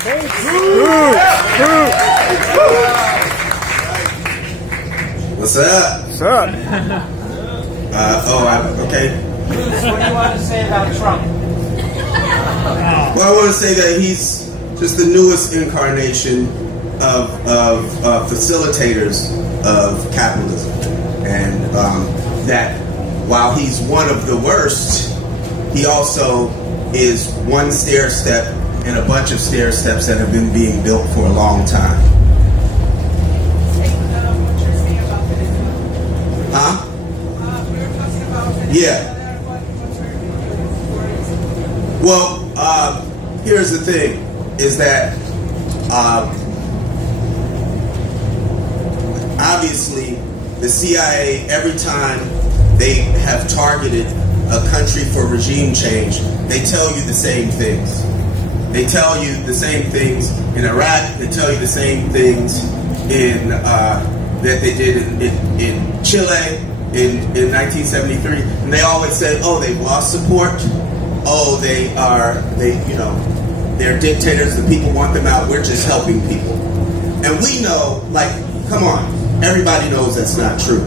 What's up? What's up? Okay. What do you want to say about Trump? Well, I want to say that he's just the newest incarnation of facilitators of capitalism, and that while he's one of the worst, he also is one stair step in a bunch of stair steps that have been being built for a long time. Huh? Yeah. Well, here's the thing, is that obviously the CIA, every time they have targeted a country for regime change, they tell you the same things. They tell you the same things in Iraq, they tell you the same things in that they did in Chile in 1973, and they always said, oh, they've lost support, oh, they're dictators, the people want them out, we're just helping people. And we know, like, come on, everybody knows that's not true.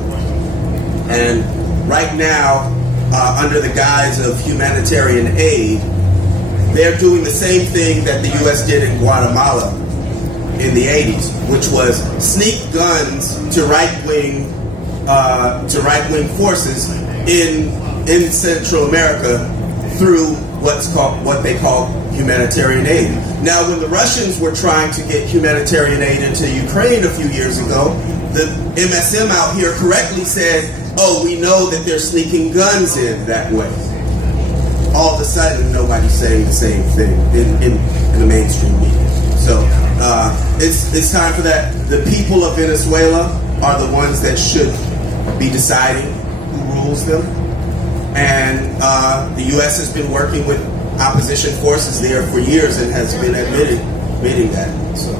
And right now, under the guise of humanitarian aid, they're doing the same thing that the U.S. did in Guatemala in the 80s, which was sneak guns to right-wing forces in Central America through what they call humanitarian aid. Now, when the Russians were trying to get humanitarian aid into Ukraine a few years ago, the MSM out here correctly said, oh, we know that they're sneaking guns in that way. All of a sudden, nobody's saying the same thing in the mainstream media. So it's time for that. The people of Venezuela are the ones that should be deciding who rules them. And the U.S. has been working with opposition forces there for years and has been admitting that. So.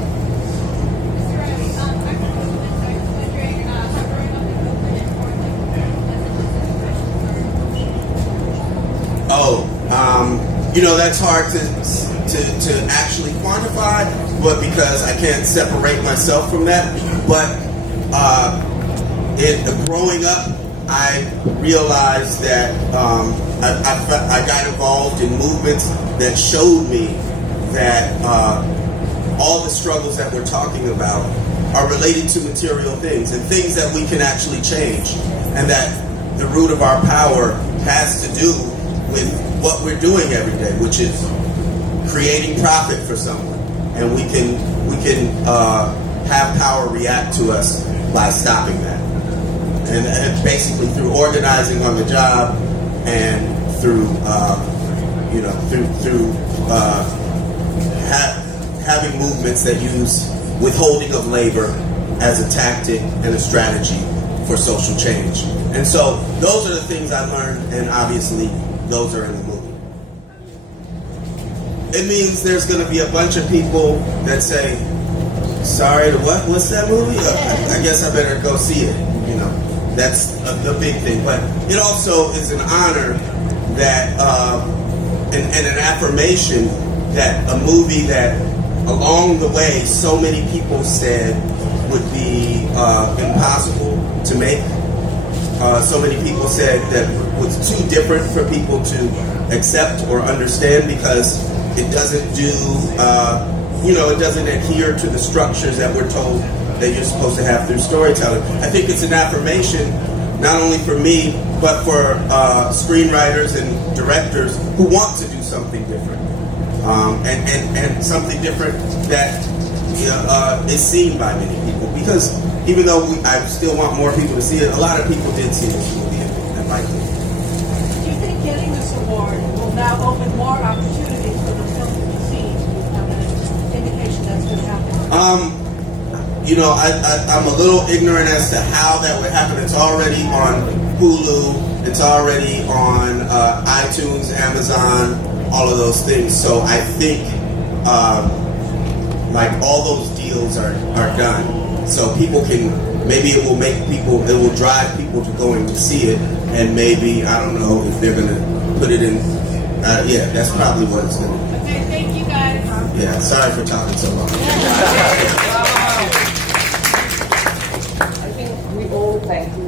That's hard to actually quantify, but because I can't separate myself from that. But growing up, I realized that I got involved in movements that showed me that all the struggles that we're talking about are related to material things and things that we can actually change, and that the root of our power has to do with what we're doing every day, which is creating profit for someone, and we can have power react to us by stopping that, and basically through organizing on the job and through having movements that use withholding of labor as a tactic and a strategy for social change. And so those are the things I learned, and obviously those are in the movie. It means there's going to be a bunch of people that say, sorry, what's that movie? I guess I better go see it. That's the big thing. But it also is an honor that, and an affirmation that a movie that along the way so many people said would be impossible to make. So many people said that was too different for people to accept or understand because it doesn't do, it doesn't adhere to the structures that we're told that you're supposed to have through storytelling. I think it's an affirmation, not only for me, but for screenwriters and directors who want to do something different. And something different that is seen by many people. Because even though I still want more people to see it, a lot of people did see this movie and liked it. Do you think getting this award will now open more opportunities for the film to be seen? An indication that's going to happen? I'm a little ignorant as to how that would happen. It's already on Hulu. It's already on iTunes, Amazon, all of those things. So I think all those deals are done. So people can, maybe it will drive people to going to see it, and maybe, I don't know if they're going to put it in Yeah, that's probably what it's going to be. Okay, thank you guys. Yeah, sorry for talking so long. I think we all thank you.